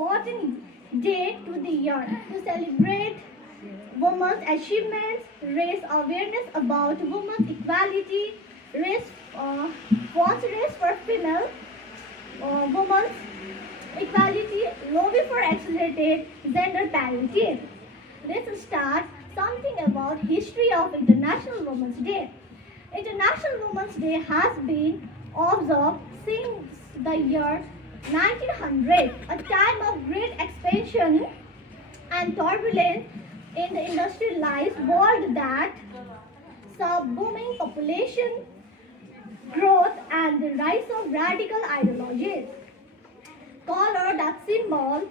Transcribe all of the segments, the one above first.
important day to the year to celebrate women's achievements, raise awareness about women's equality, raise wants raise for female women's equality, lobby for accelerated gender parity. Let's start something about history of International Women's Day. International Women's Day has been observed since the year 1900, a time of great expansion and turbulence in the industrialized world that saw booming population growth and the rise of radical ideologies. Color that symbol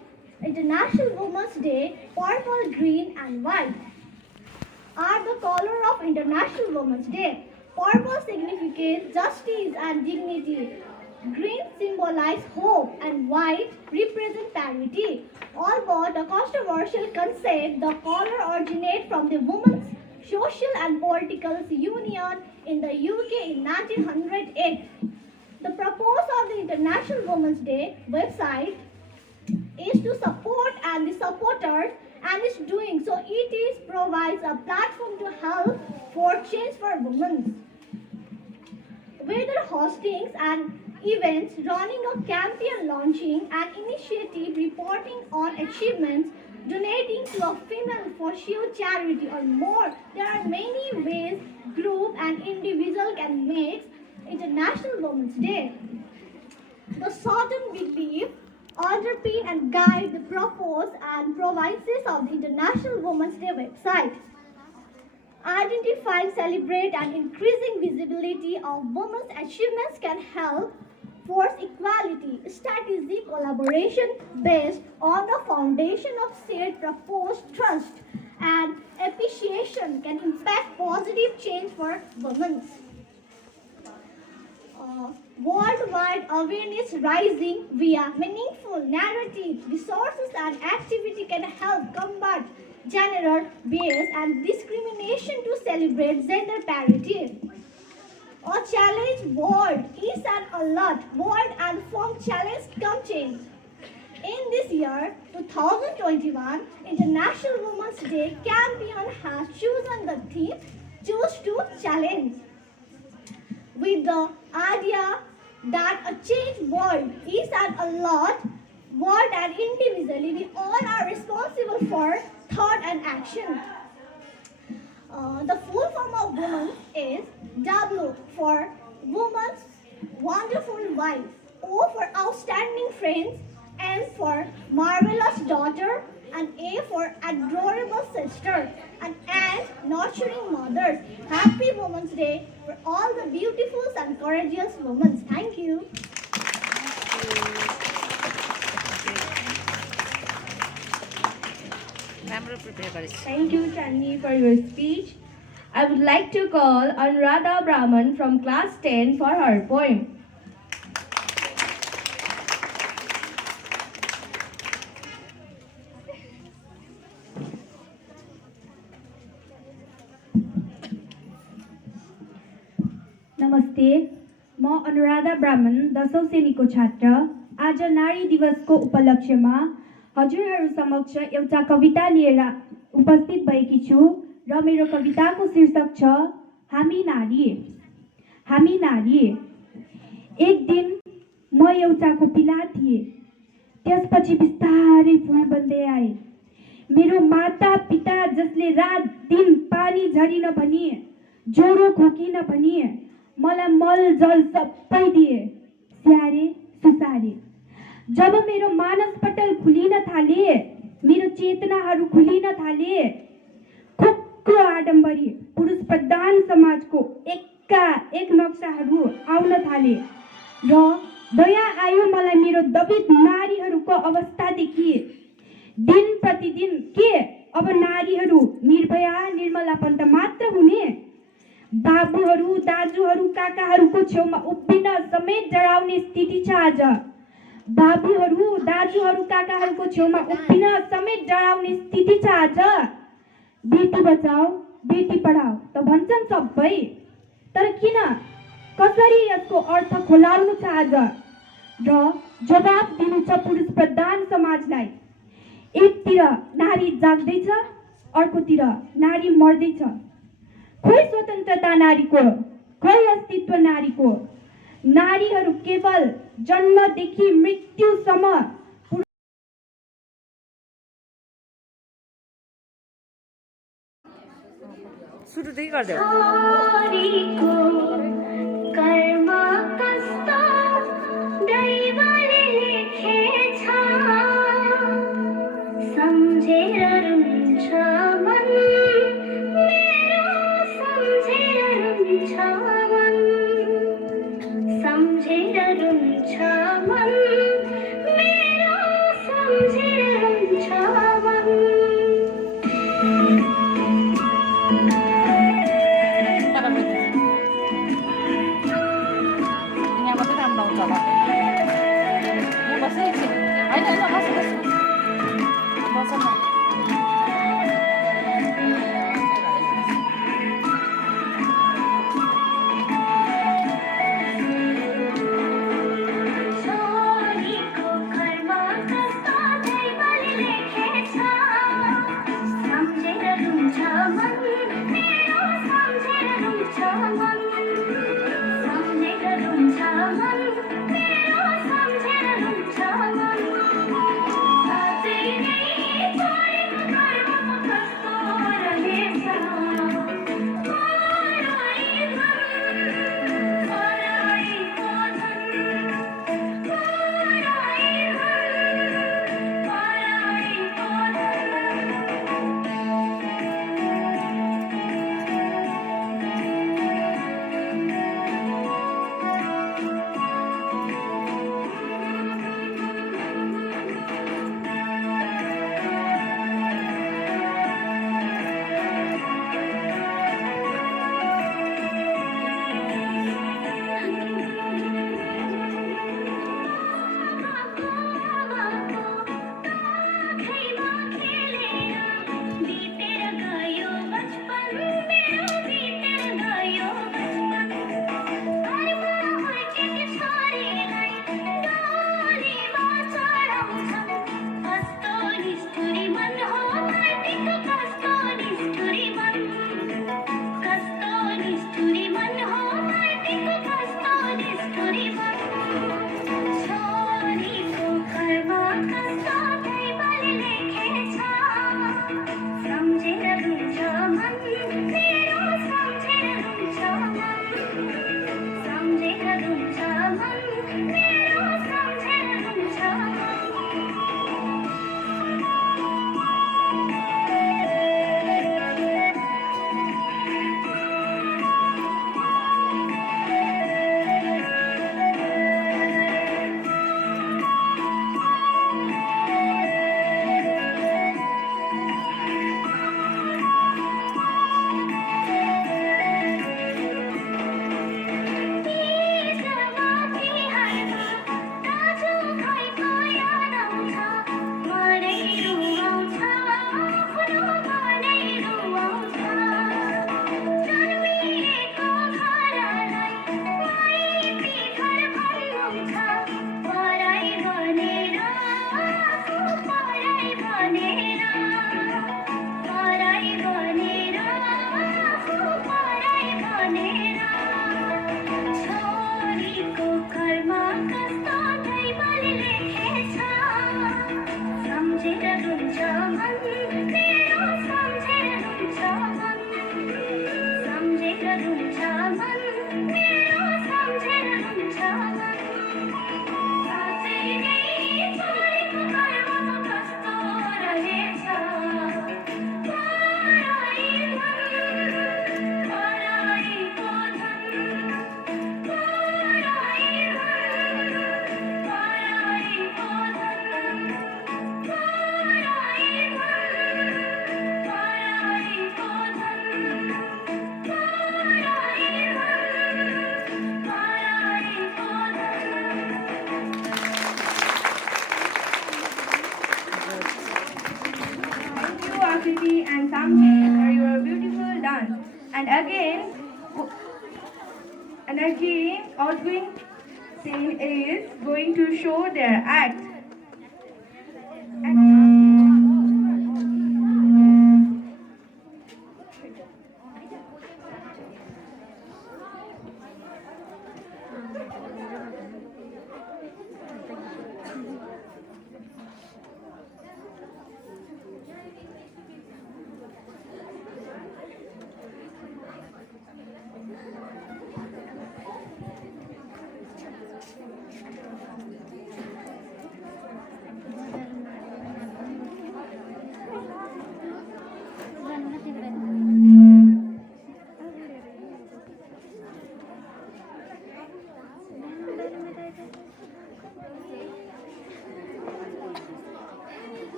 International Women's Day, purple, green and white, are the color of International Women's Day. Purple signifies justice and dignity. Green symbolizes hope and white represents parity. Although a controversial concept, the color originates from the Women's Social and Political Union in the UK in 1908. The purpose of the International Women's Day website is to support and the supporters, and is doing so it is provides a platform to help for change for women. Whether hostings and events, running a campaign, launching an initiative, reporting on achievements, donating to a female social charity or more, there are many ways group and individual can make International Women's Day. The certain belief underpin and guide the purpose and provisions of the International Women's Day website. Identifying, celebrate and increasing visibility of women's achievements can help force equality, strategic collaboration based on the foundation of shared purpose, trust and appreciation can impact positive change for women. Worldwide awareness rising via meaningful narratives, resources and activity can help combat gender-based and discrimination to celebrate gender parity. A challenge world is an alert world and from challenge come change. In this year, 2021, International Women's Day campaign has chosen the theme Choose to Challenge, with the idea that a changed world is an alert world and individually we all are responsible for thought and action. The full form of woman is W for woman's wonderful wife, O for outstanding friends, M for marvelous daughter, and A for adorable sister, and nurturing mothers. Happy Women's Day for all the beautiful and courageous women. Thank you. Thank you, Channi, for your speech. I would like to call Anuradha Brahman from class 10 for her poem. नमस्ते, म अनुराधा ब्राह्मण 10औं श्रेणीको छात्र। आज नारी दिवसको उपलक्ष्यमा हजुरहरू समक्ष एउटा कविता लिएर उपस्थित भएकी छु र मेरो कविताको शीर्षक छ हामी नारी। हामी नारी। एक दिन म एउटा कोपिला थिएँ, त्यसपछि बिस्तारै फूल बन्दै आए। मेरो माता पिता जसले रात दिन पानी झरिन भनिए, ज्वरो खोकिन भनिए, मलाई मल जल सबै दिए, स्याहारे सुसारे। जब मेरो मानसपटल खुलिन थाले, मेरो चेतनाहरू खुलिन थाले, खुक्रो आडम्बरी पुरुष प्रधान समाजको एकाएक नक्साहरू आउन थाले र दया आयो मलाई मेरो दबित नारीहरूको अवस्था देखि। दिन प्रतिदिन के अब नारीहरू निर्भया निर्मलापन्त मात्र हुने? बाबुहरू दाजुहरू काकाहरूको छेउमा उभिन समेत डराउने स्थिति छ आज। बाबुहरू दाजुहरू काकाहरूको छेउमा उभिन समेत डराउने स्थिति छ आज। बेटी बचाओ बेटी पढाओ त भन्छन् सबै, तर किन कसरी यसको अर्थ खोलाउनु छ आज? र जवाब दिनु छ पुरुष प्रधान समाजलाई। एकतिर नारी जाग्दैछ, अर्कोतिर नारी मर्दैछ। खोइ स्वतन्त्रता नारीको, खोइ अस्तित्व नारीको। नारीहरू केवल जन्मदेखि मृत्युसम्म सुरुदेखि गर्दै छोरीको कर्म कस्तो दैवले लेखेछ, सम्झेर रुन्छ मन मेरो, सम्झेर रुन्छ मन, सम्झेर रुन्छ मन मेरो, सम्झेर रुन्छ मन। यहाँ मात्रै काम लाउँछ होला। यहाँ बस्नु एकछिन। होइन होइन बस बस बस न। छोरीको कर्म कस्तो दैवले लेखेछ, सम्झेर रुन्छ मन मेरो, सम्झेर रुन्छ मन, सम्झेर रुन्छ मन मेरो, सम्झेर रुन्छ मन। साँच्चै नै छोरीको कर्म कस्तो रहेछ, पराई धन, पराईको धन, पराई धन, पराईको धन। बीतेर गयो बचपन मेरो, बीतेर गयो बचपन। घरमा हुर्केकी छोरीलाई डोलीमा चढाउँछन्, कस्तो निष्ठुरी मन हो माथिको, कस्तो निष्ठुरी मन, कस्तो निष्ठुरी मन हो माथिको, कस्तो निष्ठुरी मन। छोरीको कर्म कस्तो दैवले लेखेछ, सम्झेर रुन्छ मन मेरो, सम्झेर रुन्छ मन, सम्झेर रुन्छ मन मेरो, सम्झेर रुन्छ मन। छोरीको कर्म कस्तो दैवले लेखेछ, सम्झेर रुन्छ मन मेरो, सम्झेर रुन्छ मन, सम्झेर रुन्छ मन मेरो, सम्झेर रुन्छ मन। साँच्चै नै छोरीको कर्म कस्तो रहेछ, पराई धन, पराईको धन, पराई धन, पराईको धन, पराई धन, पराईको धन, पराई धन, पराईको धन। Thank you, Akriti and Samji, for your beautiful dance. And again, outgoing team is going to show their act.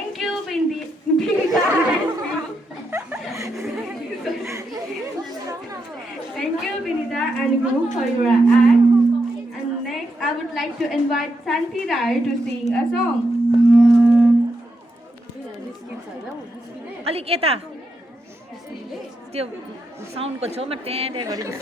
Thank you, Binita. Thank you, Binita and group for your act. And next, I would like to invite Santi Rai to sing a song. अलिक यता त्यो साउन्डको छेउमा ट्याँ गरेको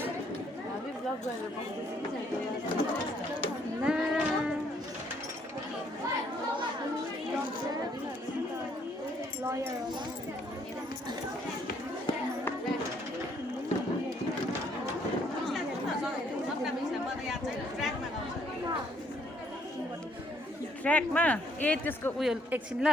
ट्र्याकमा ए त्यसको उयो एकछिन ल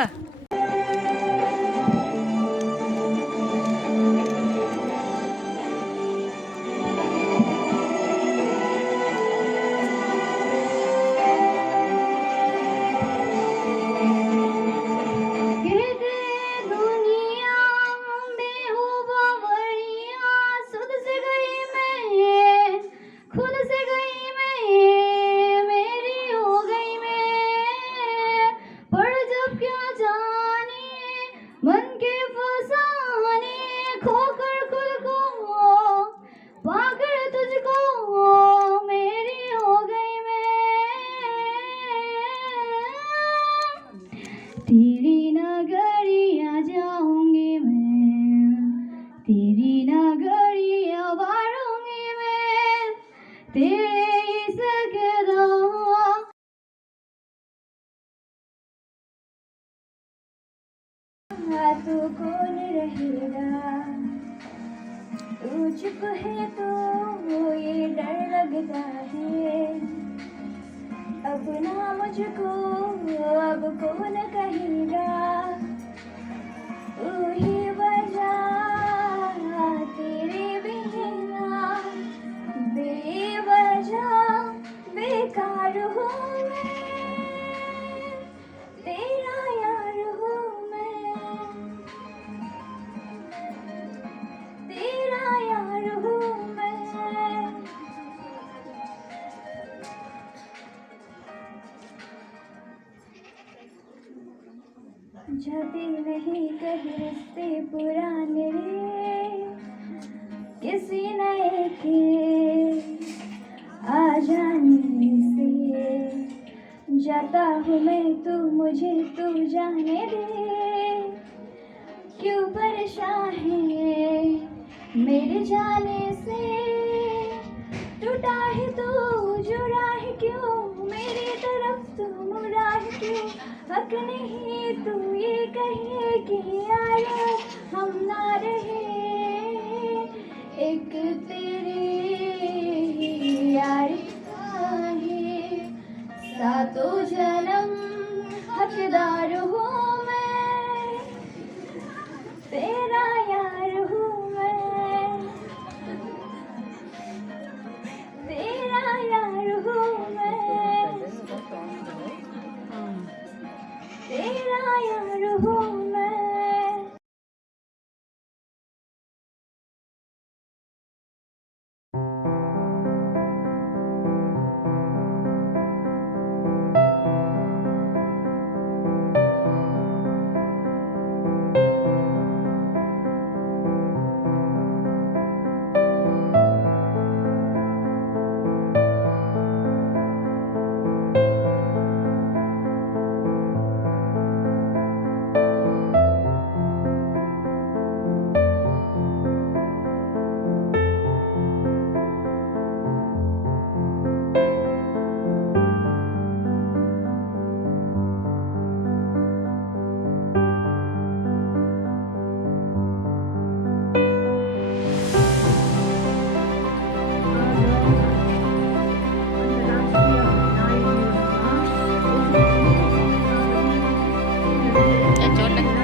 तेरी नगरिया जाऊंगी मैं, तेरी नगरिया वारूंगी मैं, तेरे इस गदा। तू कौन रहेगा, तू चुप है तो ये डर लगता है, अपना मुझको अब कौन कहेगा, तू ही वजह तेरे बिना बेवजह बेकार हूँ मैं, तेरा यार हूँ मैं, तेरा यार हूँ मैं। जाते नहीं कहीं रिश्ते पुराने रे, किसी नए के आ जाने से, जाता हूँ मैं तू मुझे तू जाने दे, क्यों परेशान है मेरे जाने से, टूटा है तो जुड़ा है क्यों, मेरी तरफ तू मुड़ा है क्यों, हक नहीं तू ये कहे कि यार हम ना रहे, एक तेरी यारी है, सातों जन्म हकदार हूँ मैं, तेरा यार हूँ मैं, तेरा यार हूँ मैं, तेरा यार हूँ मैं। Chốt này.